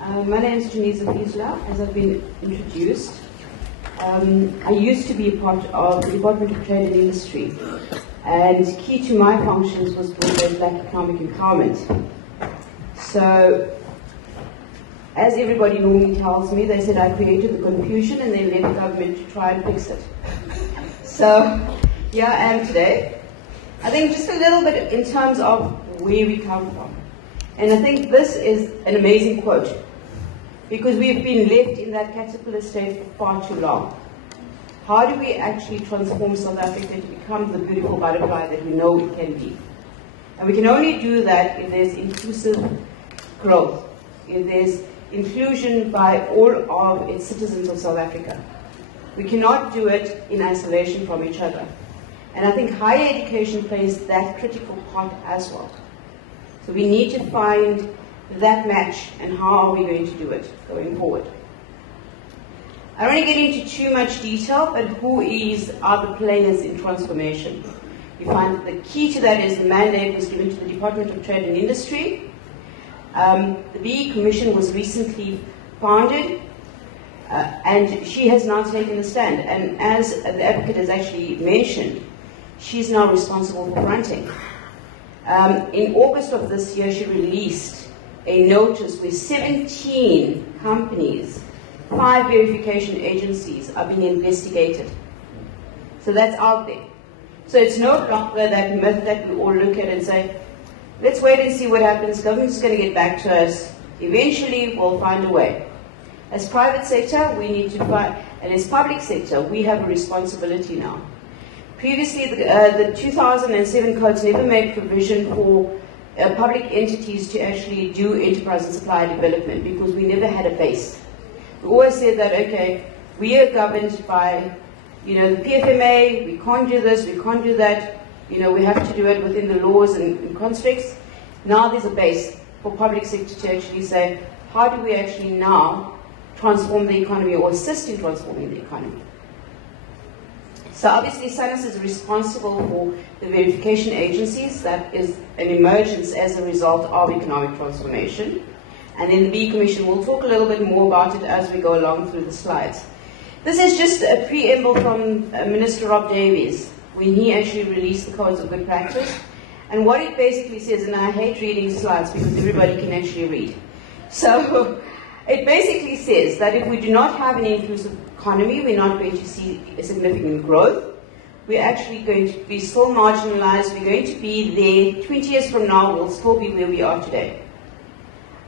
My name is Janeez, as I've been introduced. I used to be a part of the Department of Trade and Industry, and key to my functions was broad-based black economic empowerment. So, as everybody normally tells me, they said I created the confusion and then left government to try and fix it. So, here I am today. I think just a little bit in terms of where we come from. And I think this is an amazing quote, because we've been left in that caterpillar state for far too long. How do we actually transform South Africa to become the beautiful butterfly that we know it can be? And we can only do that if there's inclusive growth, if there's inclusion by all of its citizens of South Africa. We cannot do it in isolation from each other. And I think higher education plays that critical part as well. So we need to find that match, and how are we going to do it going forward. I don't want to get into too much detail, but are the players in transformation? You find that the key to that is the mandate was given to the Department of Trade and Industry. The BE Commission was recently founded, and she has now taken a stand. And as the advocate has actually mentioned, she's now responsible for fronting. In August of this year, she released a notice where 17 companies, 5 verification agencies are being investigated. So that's out there. So it's no longer that myth that we all look at and say, let's wait and see what happens, government's going to get back to us, eventually we'll find a way. As private sector, we need to find, and as public sector, we have a responsibility now. Previously, the 2007 codes never made provision for public entities to actually do enterprise and supply development, because we never had a base. We always said that, okay, we are governed by, the PFMA, we can't do this, we can't do that, we have to do it within the laws and constructs. Now there's a base for public sector to actually say, how do we actually now transform the economy or assist in transforming the economy? So obviously SANUS is responsible for the verification agencies. That is an emergence as a result of economic transformation. And then the BE Commission, we'll talk a little bit more about it as we go along through the slides. This is just a preamble from Minister Rob Davies, when he actually released the Codes of Good Practice. And what it basically says, and I hate reading slides because everybody can actually read. So it basically says that if we do not have an inclusive economy, we're not going to see a significant growth. We're actually going to be still marginalized. We're going to be there 20 years from now, we'll still be where we are today.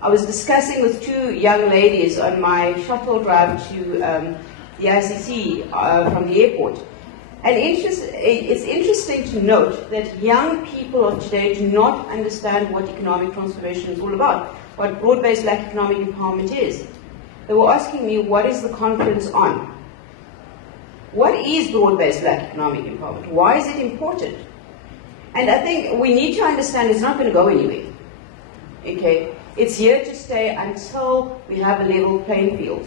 I was discussing with 2 young ladies on my shuttle drive to the ICC from the airport. And it's interesting to note that young people of today do not understand what economic transformation is all about, what broad-based black economic empowerment is. They were asking me, what is the conference on? What is broad-based black economic empowerment? Why is it important? And I think we need to understand it's not going to go anywhere. Okay? It's here to stay until we have a level playing field.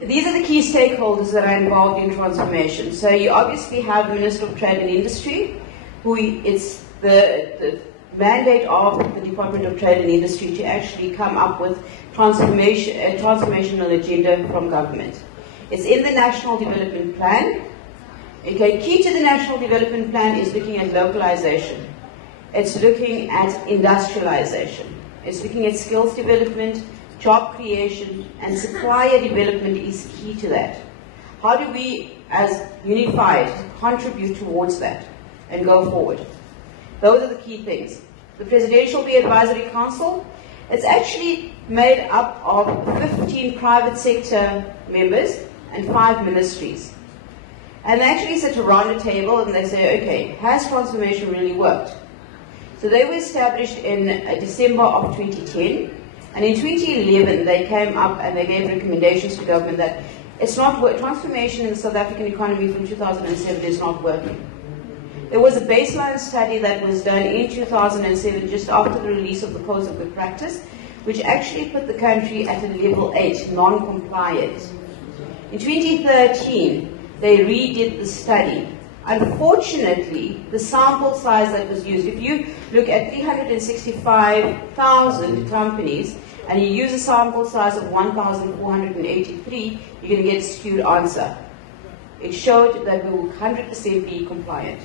These are the key stakeholders that are involved in transformation. So you obviously have the Minister of Trade and Industry, it's the mandate of the Department of Trade and Industry to actually come up with a transformational agenda from government. It's in the National Development Plan. Okay, key to the National Development Plan is looking at localization. It's looking at industrialization. It's looking at skills development, job creation, and supplier development is key to that. How do we, as unified, contribute towards that and go forward? Those are the key things. The Presidential Bee Advisory Council, it's actually made up of 15 private sector members and 5 ministries. And they actually sit around a table and they say, okay, has transformation really worked? So they were established in December of 2010. And in 2011, they came up and they gave recommendations to government that it's not transformation in the South African economy from 2007 is not working. There was a baseline study that was done in 2007, just after the release of the Codes of Good Practice, which actually put the country at a level 8, non-compliant. In 2013, they redid the study, Unfortunately, the sample size that was used, if you look at 365,000 companies and you use a sample size of 1,483, you're going to get a skewed answer. It showed that we will 100% be compliant.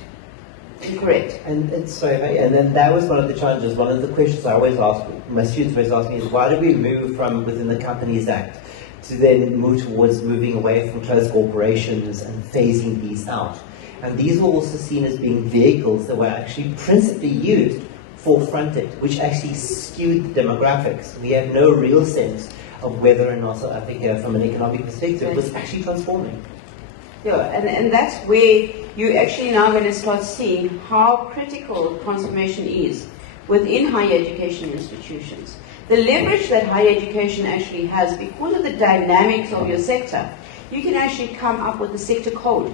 Incorrect. And sorry, and then that was one of the challenges. One of the questions I always ask, my students always ask me, is why did we move from within the Companies Act to then move towards moving away from closed corporations and phasing these out? And these were also seen as being vehicles that were actually principally used for fronted, which actually skewed the demographics. We have no real sense of whether or not South Africa, from an economic perspective, was actually transforming. Yeah, and that's where you're actually now going to start seeing how critical transformation is within higher education institutions. The leverage that higher education actually has, because of the dynamics of your sector, you can actually come up with a sector code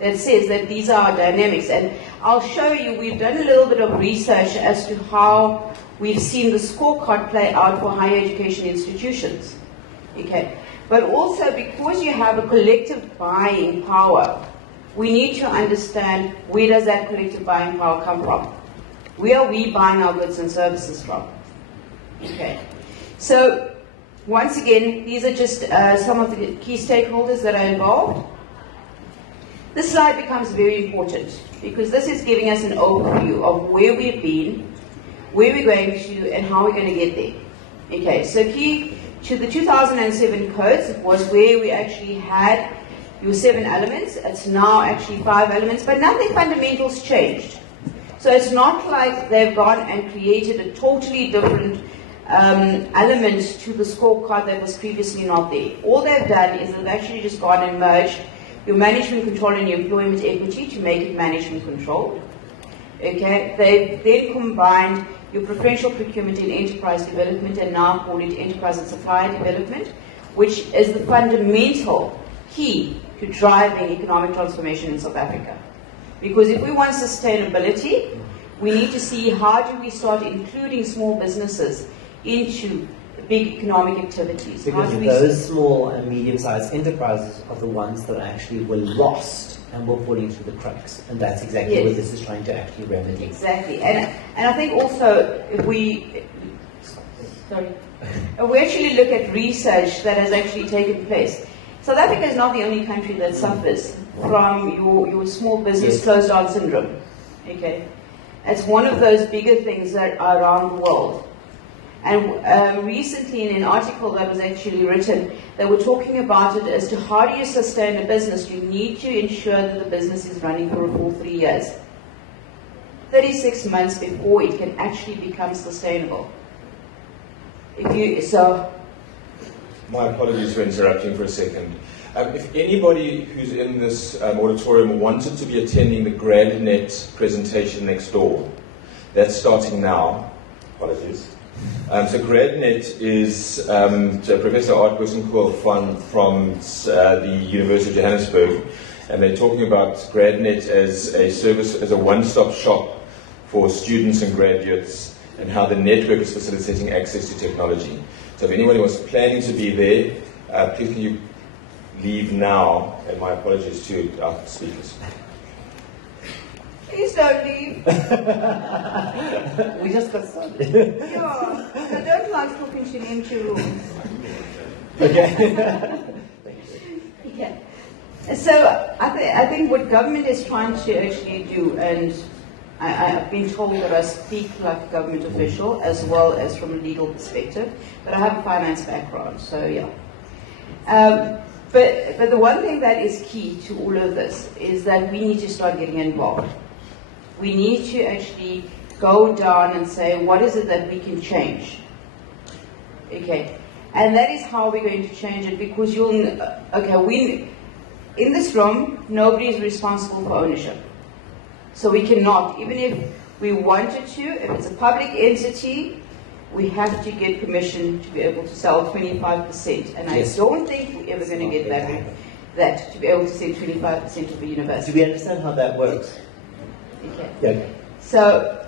that says that these are our dynamics. And I'll show you, we've done a little bit of research as to how we've seen the scorecard play out for higher education institutions. Okay. But also, because you have a collective buying power, we need to understand, where does that collective buying power come from? Where are we buying our goods and services from? Okay. So, once again, these are just some of the key stakeholders that are involved. This slide becomes very important, because this is giving us an overview of where we've been, where we're going to, and how we're going to get there. Okay, so key to the 2007 codes was where we actually had your 7 elements. It's now actually 5 elements, but nothing fundamental's changed. So it's not like they've gone and created a totally different element to the scorecard that was previously not there. All they've done is they've actually just gone and merged your management control and your employment equity to make it management controlled. Okay, they've then combined your preferential procurement and enterprise development and now call it enterprise and supplier development, which is the fundamental key to driving economic transformation in South Africa. Because if we want sustainability, we need to see how do we start including small businesses into big economic activities. Because those small and medium-sized enterprises are the ones that actually were lost and we're falling through the cracks, and that's exactly what this is trying to actually remedy. Exactly, and I think also if we actually look at research that has actually taken place, South Africa is not the only country that suffers from your small business closed down syndrome. Okay, it's one of those bigger things that are around the world. And recently in an article that was actually written, they were talking about it as to how do you sustain a business. You need to ensure that the business is running for a full 3 years. 36 months before it can actually become sustainable. My apologies for interrupting for a second. If anybody who's in this auditorium wanted to be attending the GradNet presentation next door, that's starting now. Apologies. So GradNet is Professor Art Boesenkool from the University of Johannesburg, and they're talking about GradNet as a service, as a one-stop shop for students and graduates, and how the network is facilitating access to technology. So if anybody was planning to be there, please can you leave now, and my apologies to our speakers. Please don't leave. We just got started. Yeah, I don't like talking to an empty room. Okay. Yeah. So I think what government is trying to actually do, and I've been told that I speak like a government official as well as from a legal perspective, but I have a finance background, so yeah. But the one thing that is key to all of this is that we need to start getting involved. We need to actually go down and say, what is it that we can change? Okay, and that is how we're going to change it, because in this room, nobody is responsible for ownership. So we cannot, even if we wanted to, if it's a public entity, we have to get permission to be able to sell 25%. And I don't think we're ever going to get that to be able to sell 25% of the university. Do we understand how that works? Okay. Yeah. So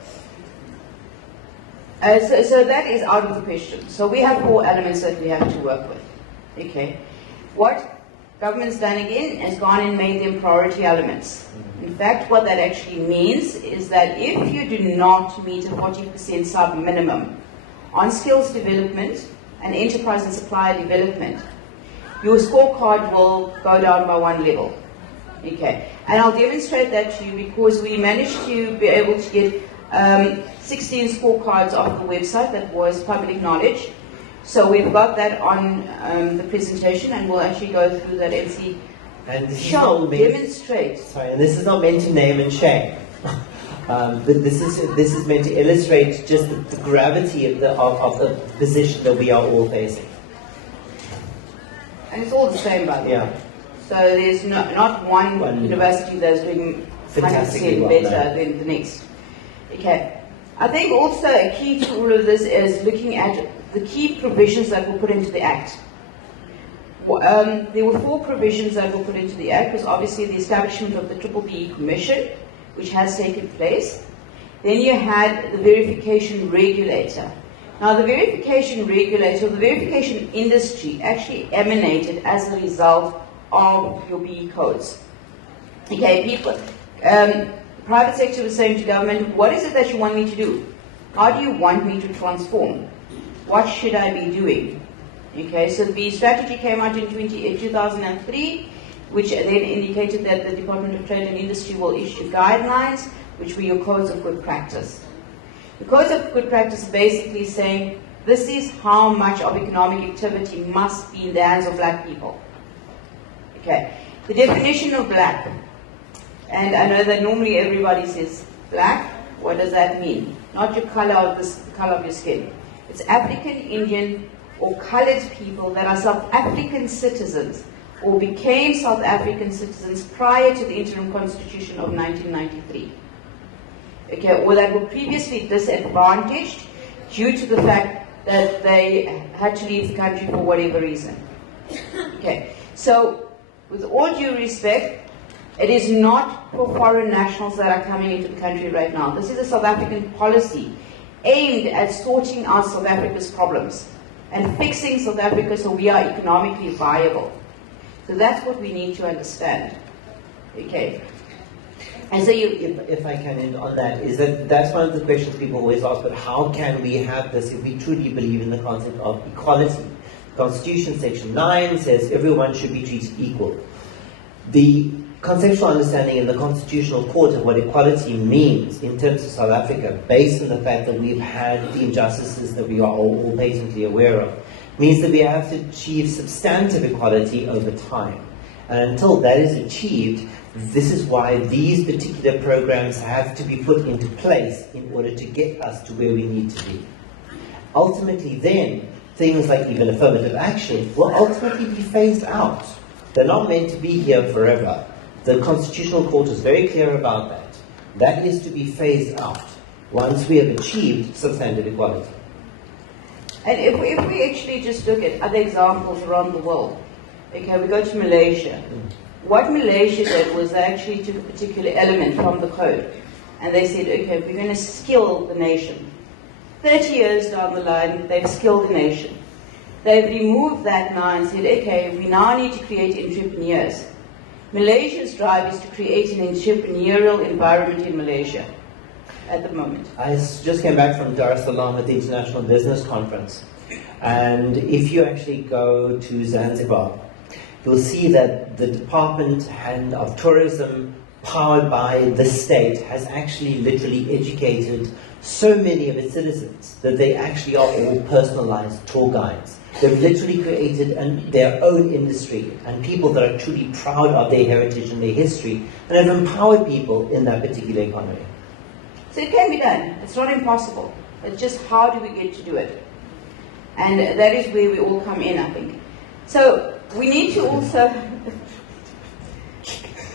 that is out of the question. So we have 4 elements that we have to work with. Okay. What government's done again, has gone and made them priority elements. In fact, what that actually means is that if you do not meet a 40% sub minimum on skills development and enterprise and supplier development, your scorecard will go down by 1 level. Okay, and I'll demonstrate that to you because we managed to be able to get 16 scorecards off the website that was public knowledge. So we've got that on the presentation, and we'll actually go through that and see. And this demonstrate. Sorry, and this is not meant to name and shame. But this is meant to illustrate just the gravity of the position that we are all facing. And it's all the same, by the way. So there's not one university that's doing 100% better than the next. Okay. I think also a key to all of this is looking at the key provisions that were put into the Act. There were 4 provisions that were put into the Act. It was obviously the establishment of the BBBE Commission, which has taken place. Then you had the verification regulator. Now the verification regulator, the verification industry actually emanated as a result of your BE codes. Okay, people, private sector was saying to government, what is it that you want me to do? How do you want me to transform? What should I be doing? Okay, so the strategy came out in 2003, which then indicated that the Department of Trade and Industry will issue guidelines, which were your codes of good practice. The codes of good practice are basically saying, this is how much of economic activity must be in the hands of black people. Okay, the definition of black, and I know that normally everybody says black. What does that mean? Not your color of the color of your skin. It's African, Indian, or colored people that are South African citizens or became South African citizens prior to the interim constitution of 1993. Okay, or that were previously disadvantaged due to the fact that they had to leave the country for whatever reason. Okay, so with all due respect, it is not for foreign nationals that are coming into the country right now. This is a South African policy aimed at sorting out South Africa's problems and fixing South Africa so we are economically viable. So that's what we need to understand. Okay. And so if I can end on that, is that's one of the questions people always ask, but how can we have this if we truly believe in the concept of equality? The Constitution section 9 says everyone should be treated equal. The conceptual understanding in the Constitutional Court of what equality means in terms of South Africa, based on the fact that we've had the injustices that we are all patently aware of, means that we have to achieve substantive equality over time. And until that is achieved, this is why these particular programs have to be put into place in order to get us to where we need to be. Ultimately then, things like even affirmative action will ultimately be phased out. They're not meant to be here forever. The Constitutional Court is very clear about that. That is to be phased out once we have achieved substantive equality. And if we actually just look at other examples around the world, okay, we go to Malaysia. What Malaysia did was they actually took a particular element from the code and they said, okay, we're going to skill the nation. 30 years down the line, they've skilled the nation. They've removed that now and said, okay, we now need to create entrepreneurs. Malaysia's drive is to create an entrepreneurial environment in Malaysia at the moment. I just came back from Dar es Salaam at the International Business Conference. And if you actually go to Zanzibar, you'll see that the Department of Tourism, powered by the state, has actually literally educated so many of its citizens that they actually are all personalized tour guides. They've literally created their own industry and people that are truly proud of their heritage and their history and have empowered people in that particular economy. So it can be done. It's not impossible. It's just how do we get to do it? And that is where we all come in, I think. So we need to also...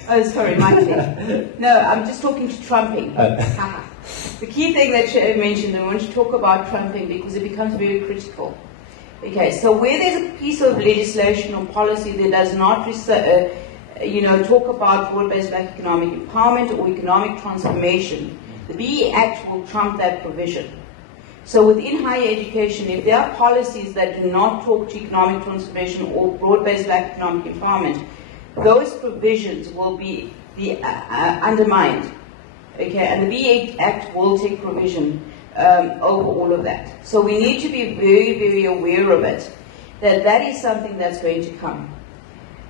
Oh, sorry, my thing. No, I'm just talking to trumping. The key thing that Shuaib mentioned, I want to talk about trumping because it becomes very critical. Okay, so where there's a piece of legislation or policy that does not talk about broad-based black economic empowerment or economic transformation, the BE Act will trump that provision. So within higher education, if there are policies that do not talk to economic transformation or broad-based black economic empowerment, those provisions will be undermined. Okay, and the B8 Act will take provision over all of that. So we need to be very, very aware of it, that is something that's going to come.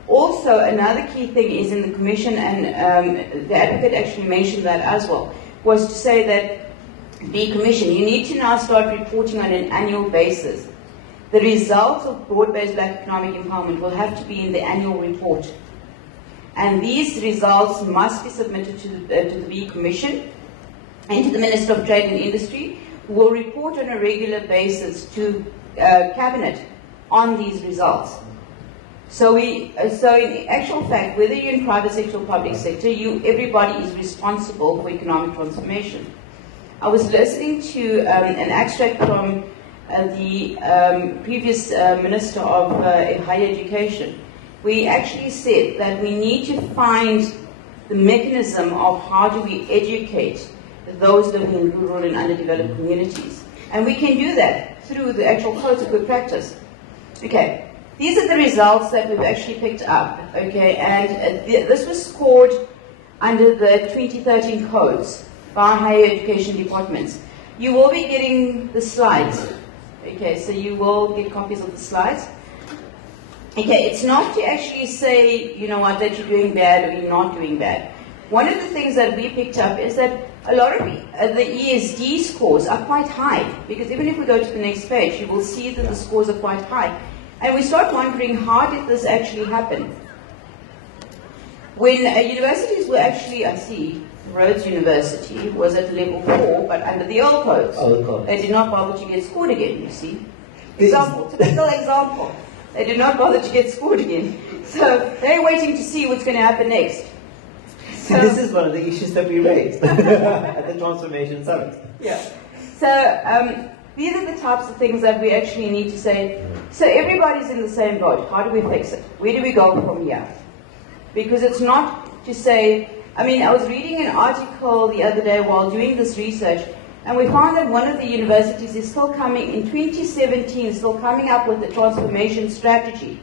Also, another key thing is in the Commission, and the advocate actually mentioned that as well, was to say that the Commission, you need to now start reporting on an annual basis. The results of broad-based black economic empowerment will have to be in the annual report. And these results must be submitted to the B Commission and to the Minister of Trade and Industry, who will report on a regular basis to Cabinet on these results. So in actual fact, whether you're in private sector or public sector, everybody is responsible for economic transformation. I was listening to an extract from the previous Minister of Higher Education. We actually said that we need to find the mechanism of how do we educate those living in rural and underdeveloped communities. And we can do that through the actual codes of good practice. Okay, these are the results that we've actually picked up. Okay, and this was scored under the 2013 codes by higher education departments. You will be getting the slides. Okay, so you will get copies of the slides. Okay, it's not to actually say, you know what, that you're doing bad or you're not doing bad. One of the things that we picked up is that a lot of the ESD scores are quite high, because even if we go to the next page, you will see that the scores are quite high. And we start wondering, how did this actually happen? When universities were actually, I see, Rhodes University was at level 4, but under the old codes. Old codes. They did not bother to get scored again, you see. Example, typical example. They did not bother to get scored again. So they're waiting to see what's going to happen next. So this is one of the issues that we raised at the Transformation Summit. Yeah. So these are the types of things that we actually need to say. So everybody's in the same boat. How do we fix it? Where do we go from here? Because it's not to say, I mean, I was reading an article the other day while doing this research, and we found that one of the universities is still coming, in 2017, still coming up with a transformation strategy.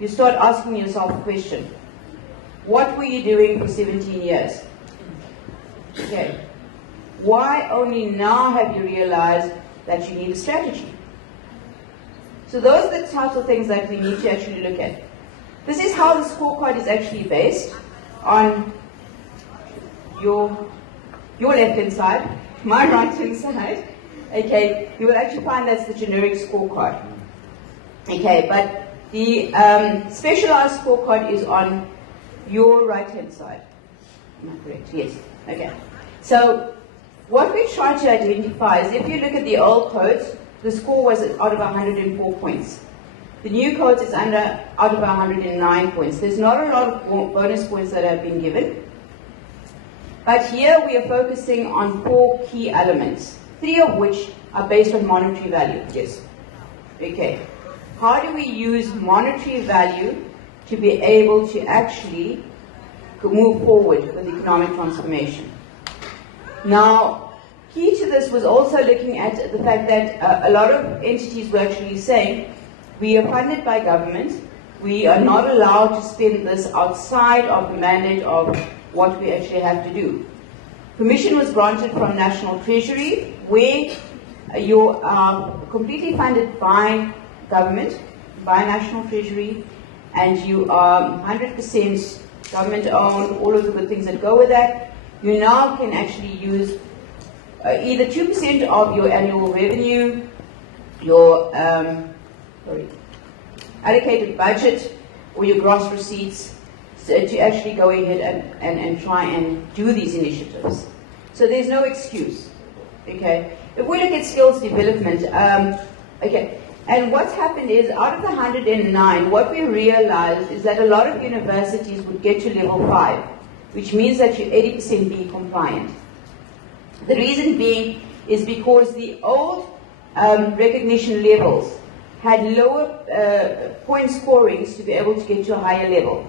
You start asking yourself a question. What were you doing for 17 years? Okay. Why only now have you realized that you need a strategy? So those are the types of things that we need to actually look at. This is how the scorecard is actually based on your left-hand side, my right-hand side. Okay, you will actually find that's the generic scorecard. Okay, but the specialized scorecard is on your right-hand side. Am I correct? Yes. Okay. So what we're trying to identify is, if you look at the old codes, the score was out of 104 points. The new codes is out of 109 points. There's not a lot of bonus points that have been given. But here we are focusing on 4 key elements, 3 of which are based on monetary value. Yes. Okay. How do we use monetary value to be able to actually move forward with economic transformation? Now, key to this was also looking at the fact that a lot of entities were actually saying, we are funded by government, we are not allowed to spend this outside of the mandate of what we actually have to do. Permission was granted from National Treasury, where you are completely funded by government, by National Treasury, and you are 100% government owned, all of the good things that go with that. You now can actually use either 2% of your annual revenue, your allocated budget, or your gross receipts, to actually go ahead and try and do these initiatives. So there's no excuse. Okay. If we look at skills development, okay. And what's happened is, out of the 109, what we realized is that a lot of universities would get to level 5, which means that you're 80% B compliant. The reason being is because the old recognition levels had lower point scorings to be able to get to a higher level.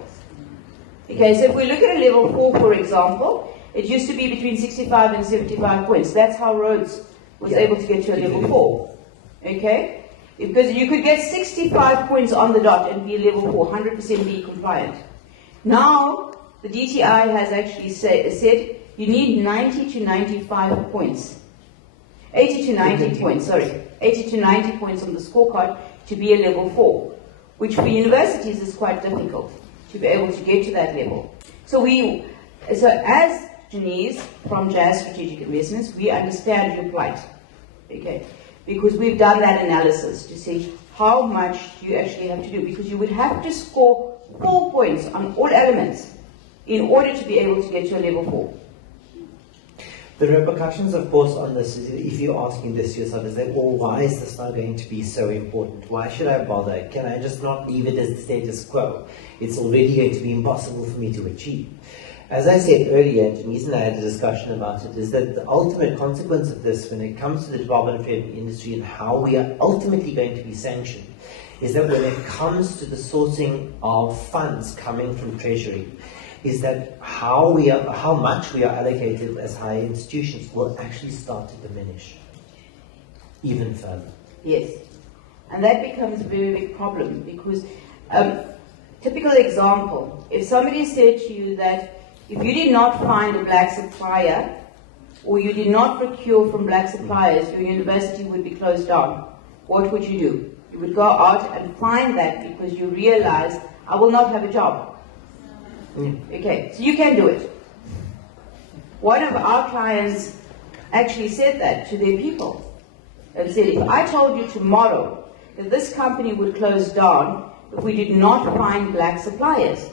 Okay, so if we look at a level 4, for example, it used to be between 65 and 75 points. That's how Rhodes was able to get to a level 4. Okay? Because you could get 65 points on the dot and be level 4, 100% be compliant. Now, the DTI has actually said you need 90 to 95 points. 80 to 90 points, sorry. 80 to 90 points on the scorecard to be a level 4, which for universities is quite difficult to be able to get to that level. So as Janeez from Jazz Strategic Investments, we understand your plight, okay? Because we've done that analysis to see how much you actually have to do, because you would have to score 4 points on all elements in order to be able to get to a level 4. The repercussions, of course, on this, is if you're asking this to yourself, is that, well, why is this not going to be so important? Why should I bother? Can I just not leave it as the status quo? It's already going to be impossible for me to achieve. As I said earlier, and Janeez and I had a discussion about it, is that the ultimate consequence of this, when it comes to the Department of Trade and Industry and how we are ultimately going to be sanctioned, is that when it comes to the sourcing of funds coming from Treasury, is that how much we are allocated as higher institutions will actually start to diminish even further. Yes, and that becomes a very big problem, because typical example, if somebody said to you that if you did not find a black supplier or you did not procure from black suppliers, your university would be closed down, what would you do? You would go out and find that, because you realize, I will not have a job. Okay, so you can do it. One of our clients actually said that to their people. They said, if I told you tomorrow that this company would close down if we did not find black suppliers,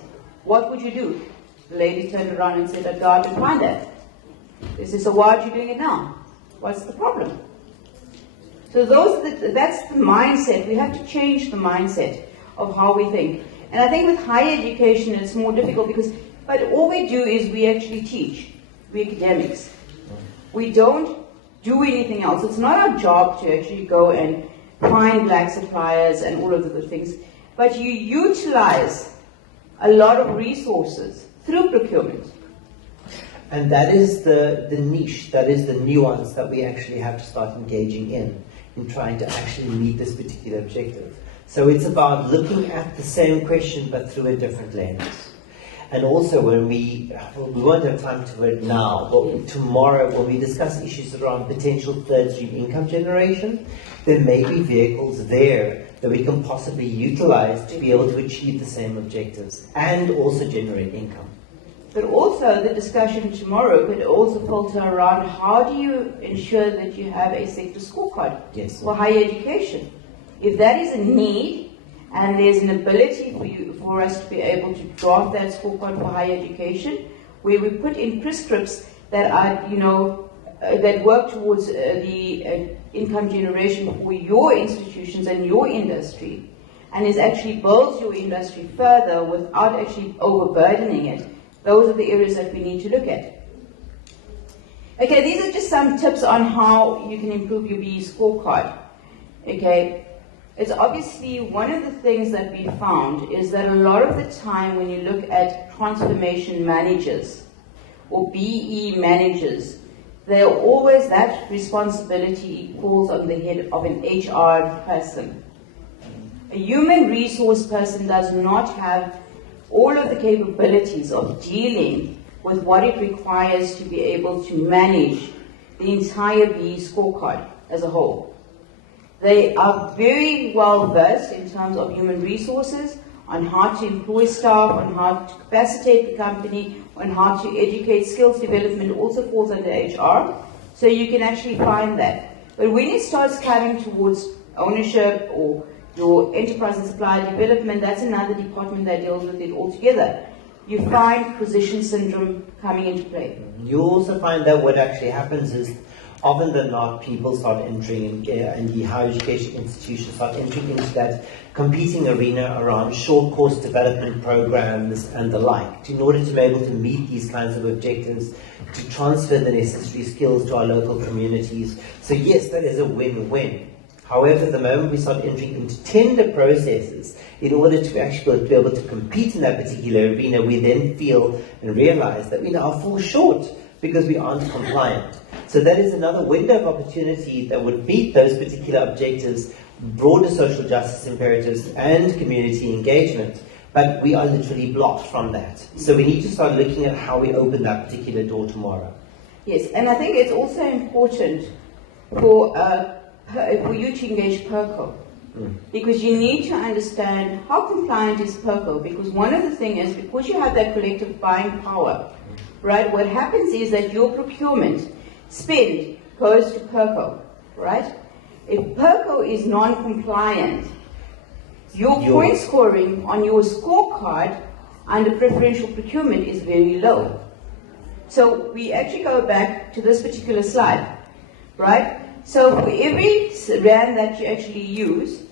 what would you do? The lady turned around and said, I'd go out and find that. They said, so why are you doing it now? What's the problem? So that's the mindset. We have to change the mindset of how we think. And I think with higher education it's more difficult, but all we do is we actually teach. We're academics. We don't do anything else. It's not our job to actually go and find black suppliers and all of the good things, but you utilize a lot of resources through procurement. And that is the niche, that is the nuance that we actually have to start engaging in trying to actually meet this particular objective. So it's about looking at the same question but through a different lens. And also when we won't have time to it now, but tomorrow when we discuss issues around potential third stream income generation, there may be vehicles there that we can possibly utilize to be able to achieve the same objectives and also generate income. But also the discussion tomorrow could also filter around how do you ensure that you have a sector scorecard for higher education. If that is a need, and there's an ability for us to be able to draft that scorecard for higher education, where we put in prescripts that are, that work towards the income generation for your institutions and your industry, and is actually builds your industry further without actually overburdening it. Those are the areas that we need to look at. Okay, these are just some tips on how you can improve your BE scorecard. Okay. It's obviously one of the things that we found is that a lot of the time when you look at transformation managers or BE managers, they're always, that responsibility falls on the head of an HR person. A human resource person does not have all of the capabilities of dealing with what it requires to be able to manage the entire BE scorecard as a whole. They are very well versed in terms of human resources, on how to employ staff, on how to capacitate the company, on how to educate. Skills development also falls under HR, so you can actually find that. But when it starts coming towards ownership or your enterprise and supplier development, that's another department that deals with it altogether. You find position syndrome coming into play. You also find that what actually happens is, often than not, people start entering, and the higher education institutions start entering into that competing arena around short course development programs and the like, in order to be able to meet these kinds of objectives, to transfer the necessary skills to our local communities. So yes, that is a win-win. However, the moment we start entering into tender processes, in order to actually be able to compete in that particular arena, we then feel and realize that we now fall short because we aren't compliant. So that is another window of opportunity that would meet those particular objectives, broader social justice imperatives and community engagement. But we are literally blocked from that. So we need to start looking at how we open that particular door tomorrow. Yes, and I think it's also important for you to engage PERCO. Because you need to understand how compliant is PERCO. Because one of the things is, because you have that collective buying power, right, what happens is that your procurement spend goes to PERCO, right? If PERCO is non-compliant, your point scoring on your scorecard under preferential procurement is very low. So we actually go back to this particular slide, right? So for every rand that you actually use,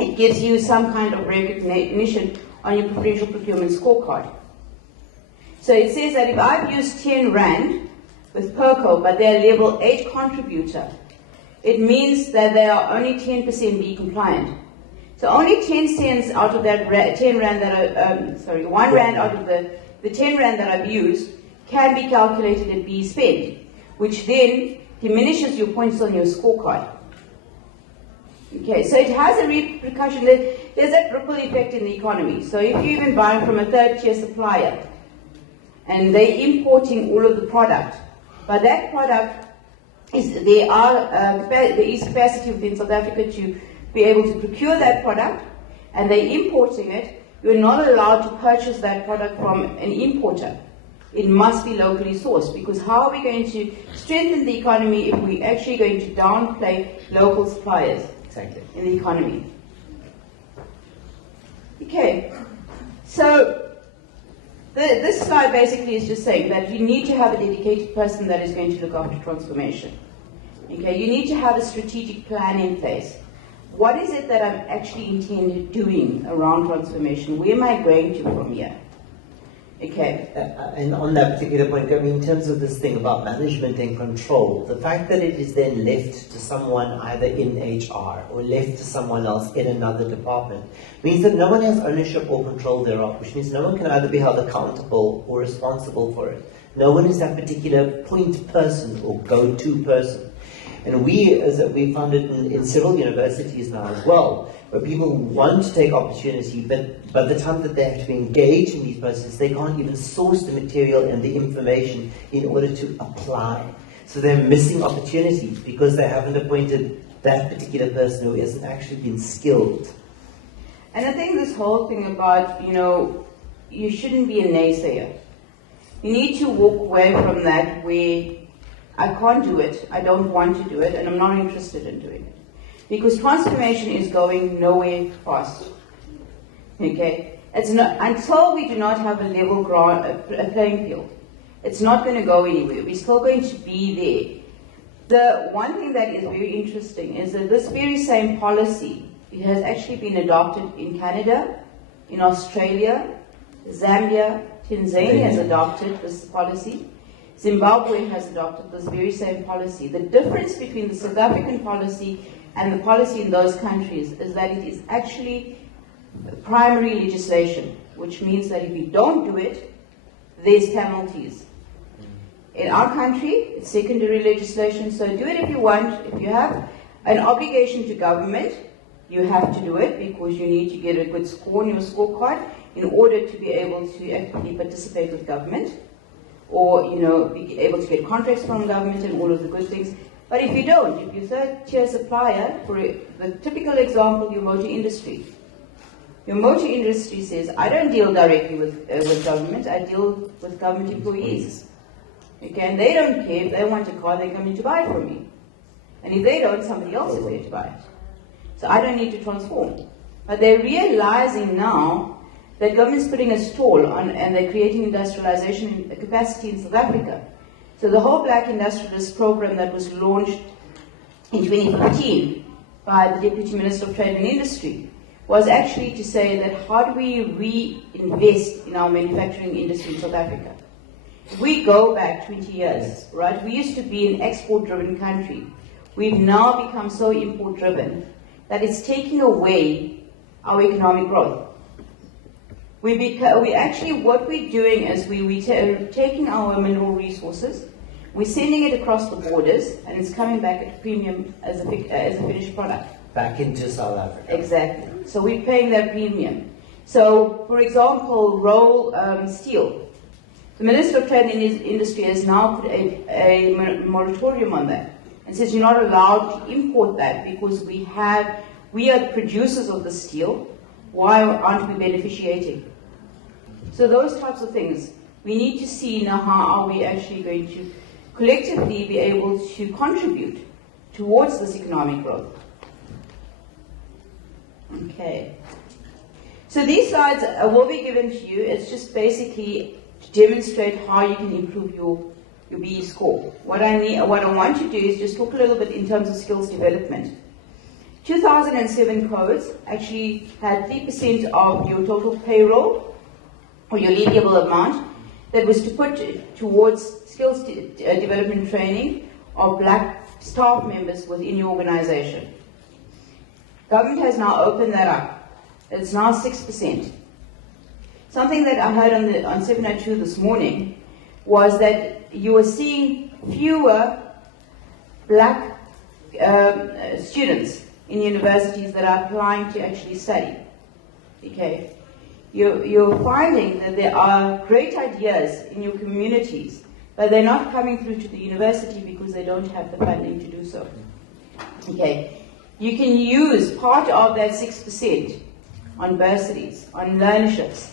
it gives you some kind of recognition on your preferential procurement scorecard. So it says that if I've used 10 rand with PERCO, but they're level 8 contributor, it means that they are only 10% B compliant. So only 10 cents out of that 10 rand that 1 rand out of the 10 rand that I've used can be calculated at B spend, which then diminishes your points on your scorecard. Okay, so it has a repercussion. There's that ripple effect in the economy. So if you even buy from a third-tier supplier, and they're importing all of the product, but that product there is capacity within South Africa to be able to procure that product, and they're importing it, you're not allowed to purchase that product from an importer. It must be locally sourced, because how are we going to strengthen the economy if we're actually going to downplay local suppliers in the economy? Okay, so this slide basically is just saying that you need to have a dedicated person that is going to look after transformation. Okay, you need to have a strategic plan in place. What is it that I'm actually intended doing around transformation? Where am I going to from here? Okay. And on that particular point, I mean, in terms of this thing about management and control, the fact that it is then left to someone either in HR or left to someone else in another department means that no one has ownership or control thereof, which means no one can either be held accountable or responsible for it. No one is that particular point person or go-to person. And we found it in several universities now as well, where people want to take opportunity, but by the time that they have to engage in these processes, they can't even source the material and the information in order to apply. So they're missing opportunities because they haven't appointed that particular person who hasn't actually been skilled. And I think this whole thing about, you shouldn't be a naysayer. You need to walk away from that where I can't do it, I don't want to do it, and I'm not interested in doing it. Because transformation is going nowhere fast. Okay? It's not, until we do not have a level playing field, it's not going to go anywhere. We're still going to be there. The one thing that is very interesting is that this very same policy, it has actually been adopted in Canada, in Australia, Zambia, Tanzania has adopted this policy. Zimbabwe has adopted this very same policy. The difference between the South African policy and the policy in those countries is that it is actually primary legislation, which means that if you don't do it, there's penalties. In our country, it's secondary legislation, so do it if you want. If you have an obligation to government, you have to do it because you need to get a good score on your scorecard in order to be able to actively participate with government, or be able to get contracts from government and all of the good things. But if you don't, if you're third-tier supplier, for the typical example, your motor industry. Your motor industry says, I don't deal directly with government, I deal with government employees. Okay, and they don't care if they want a car, they're coming to buy it from me. And if they don't, somebody else is there to buy it. So I don't need to transform. But they're realizing now that government's putting a stall on, and they're creating industrialization capacity in South Africa. So the whole Black Industrialist program that was launched in 2015 by the Deputy Minister of Trade and Industry was actually to say that how do we reinvest in our manufacturing industry in South Africa? If we go back 20 years, right, we used to be an export-driven country. We've now become so import-driven that it's taking away our economic growth. We actually, what we're doing is we're taking our mineral resources, We're sending it across the borders, and it's coming back at a premium as a finished product. Back into South Africa. Exactly. So we're paying that premium. So, for example, roll steel. The Minister of Trade and Industry has now put a moratorium on that and says you're not allowed to import that because we are the producers of the steel. Why aren't we beneficiating? So those types of things, we need to see now how are we actually going to collectively be able to contribute towards this economic growth. Okay. So these slides will be given to you. It's just basically to demonstrate how you can improve your BE score. What I want to do is just talk a little bit in terms of skills development. 2007 codes actually had 3% of your total payroll or your leviable amount that was to put towards skills development training of black staff members within your organization. Government has now opened that up. It's now 6%. Something that I heard on 702 this morning was that you were seeing fewer black students in universities that are applying to actually study. Okay, you're finding that there are great ideas in your communities, but they're not coming through to the university because they don't have the funding to do so. Okay, you can use part of that 6% on bursaries, on learnerships,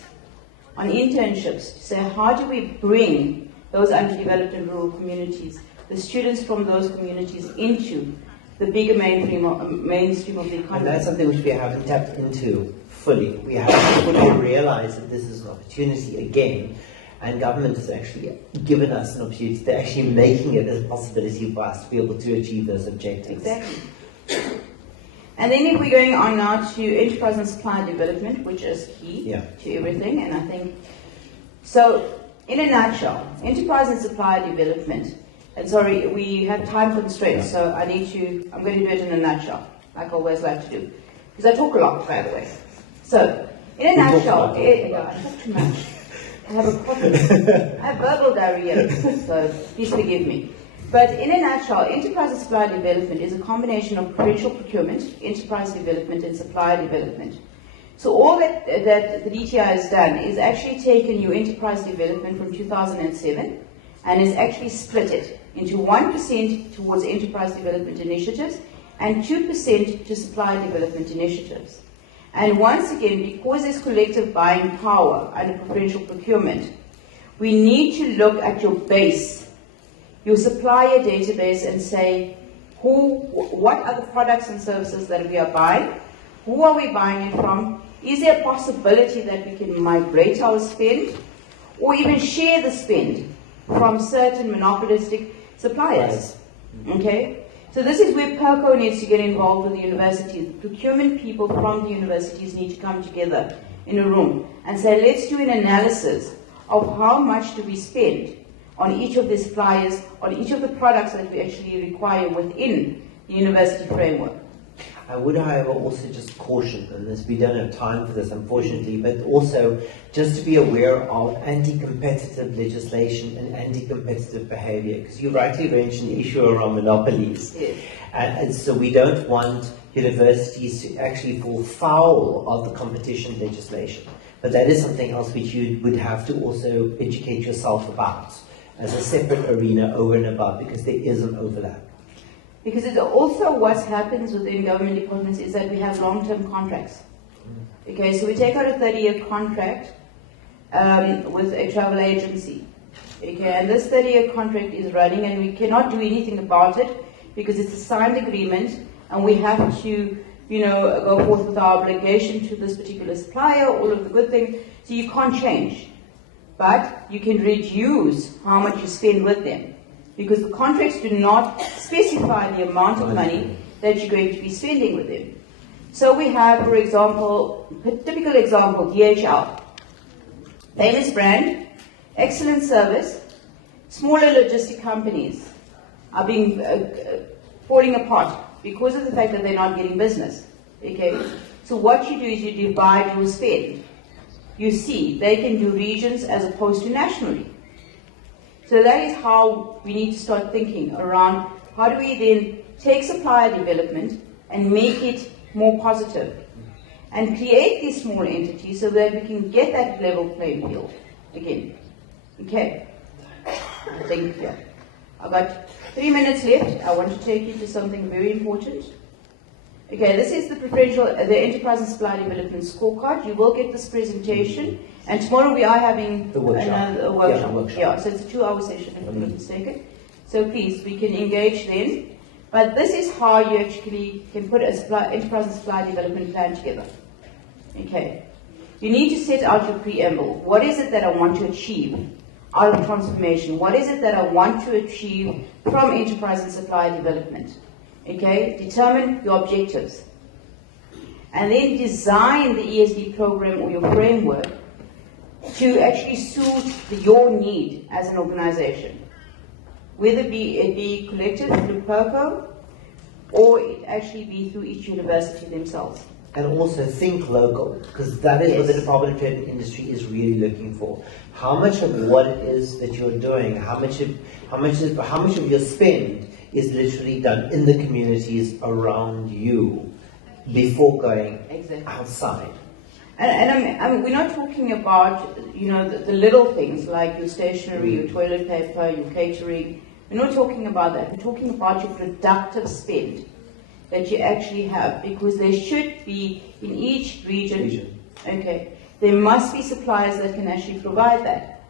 on internships to say how do we bring those underdeveloped and rural communities, the students from those communities into the bigger mainstream of the economy. And that's something which we haven't tapped into fully. We haven't fully realized that this is an opportunity again, and government has actually given us an opportunity. They're actually making it a possibility for us to be able to achieve those objectives. Exactly. And then if we're going on now to enterprise and supply development, which is key to everything, and I think, so in a nutshell, enterprise and supply development. And sorry, we have time constraints, so I'm going to do it in a nutshell, like I always like to do. Because I talk a lot, by the way. So, in a nutshell, I talk too much. I have a problem. I have verbal diarrhea, so please forgive me. But in a nutshell, enterprise and supply development is a combination of provincial procurement, enterprise development, and supplier development. So all that the DTI has done is actually taken your enterprise development from 2007 and is actually split it into 1% towards enterprise development initiatives and 2% to supply development initiatives. And once again, because there's collective buying power under provincial procurement, we need to look at your base, your supplier database, and say, what are the products and services that we are buying? Who are we buying it from? Is there a possibility that we can migrate our spend or even share the spend from certain monopolistic suppliers? Okay? So this is where PERCO needs to get involved with the universities. Procurement people from the universities need to come together in a room and say, let's do an analysis of how much do we spend on each of the suppliers, on each of the products that we actually require within the university framework. I would, however, also just caution, and we don't have time for this, unfortunately, but also just to be aware of anti-competitive legislation and anti-competitive behavior, because you rightly mentioned the issue around monopolies. Yes. And so we don't want universities to actually fall foul of the competition legislation. But that is something else which you would have to also educate yourself about as a separate arena over and above, because there is an overlap. Because it's also what happens within government departments is that we have long-term contracts. Okay, so we take out a 30-year contract with a travel agency. Okay, and this 30-year contract is running and we cannot do anything about it because it's a signed agreement and we have to, go forth with our obligation to this particular supplier, all of the good things. So you can't change. But you can reduce how much you spend with them, because the contracts do not specify the amount of money that you're going to be spending with them. So we have, for example, a typical example, DHL. Famous brand, excellent service, smaller logistic companies are being falling apart because of the fact that they're not getting business. Okay, so what you do is you divide your spend. You see, they can do regions as opposed to nationally. So that is how we need to start thinking around how do we then take supplier development and make it more positive and create these small entities so that we can get that level playing field again. Okay, I think, yeah. I've got 3 minutes left. I want to take you to something very important. Okay, this is the the Enterprise and Supply Development Scorecard. You will get this presentation, and tomorrow we are having The workshop. another workshop. Yeah, the workshop. Yeah, so it's a 2-hour session if I'm not mistaken. So please, we can engage then. But this is how you actually can put a Enterprise and Supply Development Plan together. Okay, you need to set out your preamble. What is it that I want to achieve out of transformation? What is it that I want to achieve from enterprise and supply development? Okay, determine your objectives. And then design the ESD program or your framework to actually suit your need as an organization. Whether it be collective through POCO or it actually be through each university themselves. And also think local, because that is what the Yes. Department of Trade and Industry is really looking for. How much of what it is that you're doing, how much of your spend is literally done in the communities around you before going outside? And we're not talking about, the little things like your stationery, your toilet paper, your catering. We're not talking about that. We're talking about your productive spend that you actually have, because there should be in each region. Okay, there must be suppliers that can actually provide that.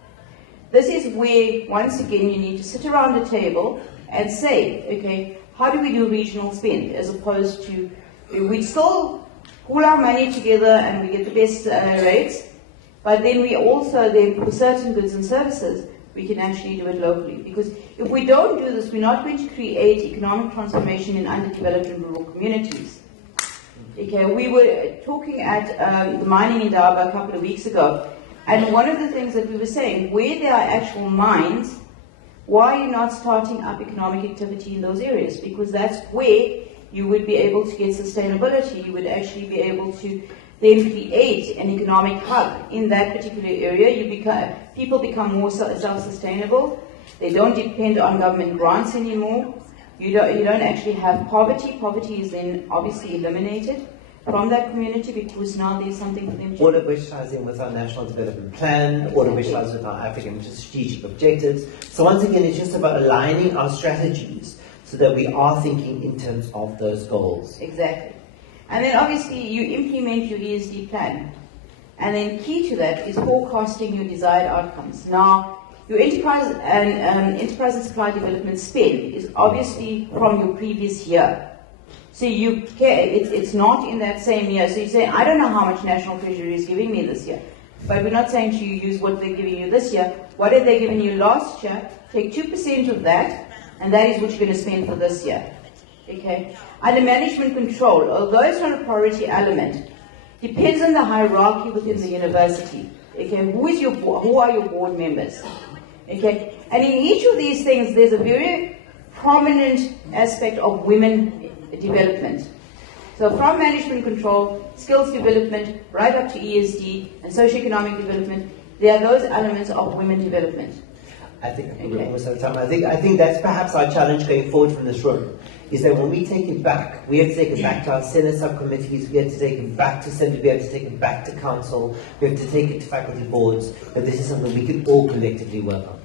This is where, once again, you need to sit around a table and say, okay, how do we do regional spend, as opposed to, we still pool our money together and we get the best rates, but then we also, for certain goods and services, we can actually do it locally. Because if we don't do this, we're not going to create economic transformation in underdeveloped and rural communities. Okay, we were talking at the mining in Durban a couple of weeks ago, and one of the things that we were saying, where there are actual mines, why are you not starting up economic activity in those areas? Because that's where you would be able to get sustainability. You would actually be able to then create an economic hub in that particular area. People become more self-sustainable. They don't depend on government grants anymore. You don't actually have poverty. Poverty is then obviously eliminated from that community because now there's something for them to do. All of which ties in with our National Development Plan, all of which ties with our African strategic objectives. So once again, it's just about aligning our strategies so that we are thinking in terms of those goals. Exactly. And then obviously you implement your ESD plan. And then key to that is forecasting your desired outcomes. Now, your enterprise and supply development spend is obviously from your previous year. So it's not in that same year. So you say, I don't know how much National Treasury is giving me this year. But we're not saying to you use what they're giving you this year. What have they given you last year? Take 2% of that, and that is what you're going to spend for this year. Okay. Under management control, although it's not a priority element, depends on the hierarchy within the university. Okay, who are your board members? Okay, and in each of these things, there's a very prominent aspect of women development. So from management control, skills development, right up to ESD and socioeconomic development, there are those elements of women development. I think we're almost out of time. I think that's perhaps our challenge going forward from this room, is that when we take it back, we have to take it back to our Senate subcommittees, we have to take it back to Senate, we have to take it back to Council, we have to take it to faculty boards, but this is something we can all collectively work on.